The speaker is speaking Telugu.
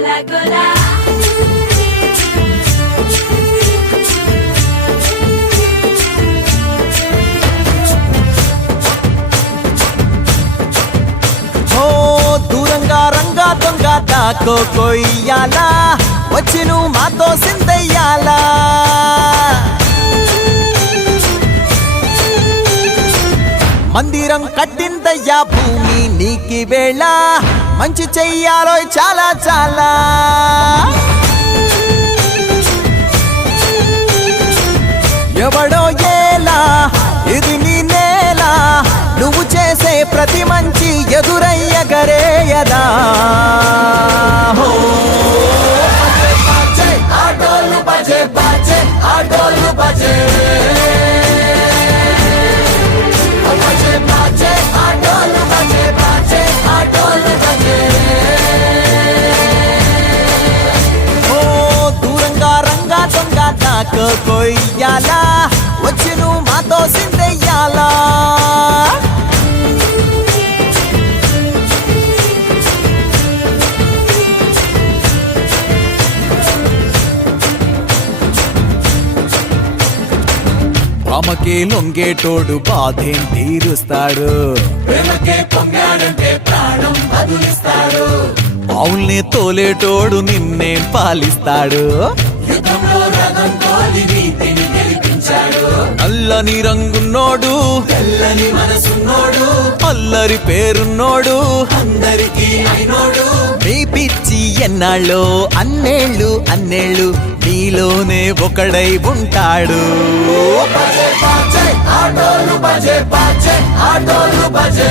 గోలా గోలా దూరంగా రంగా దొంగ దాకో కొయ్యాలా వచ్చి నువ్వు మాతో సిందయ్యాలా మందిరం కట్టిందయ్యా భూమి నీకి వేళ మంచి చెయ్యాలో చాలా చాలా ఎవడో ఏలా ఇది నీ నేల నువ్వు చేసే ప్రతి మంచి ఎదురయ్యగరేయదా ఆటోలు బజే బాజే ఆటోలు బజే ఆటోలు బజే బాజే ఆటోలు బజే దూరంగా రంగా దొంగ నాకు కొయ్యాలా వచ్చి నువ్వు మాతో సిందెయ్యాలా ప్రేమకే లొంగేటోడు బాధేం తీరుస్తాడు ప్రేమకే పొంగాడంటే ప్రాణం బదులిస్తాడు అవుల్ని తోలేటోడు నిన్నేం పాలిస్తాడు యుద్ధంలో రథం తోలి నీతిని గెలిపించాడు నల్లని రంగున్నోడు తెల్లని మనసున్నోడు అల్లరి పేరున్నోడు అందరికీ అయినోడు నీ పిచ్చి ఎన్నాళ్ళో అన్నేళ్ళు అన్నేళ్ళు నీలోనే ఒకడై ఉంటాడు బజే బాజే ఆటోలు బజే బాజే ఆటోలు బజే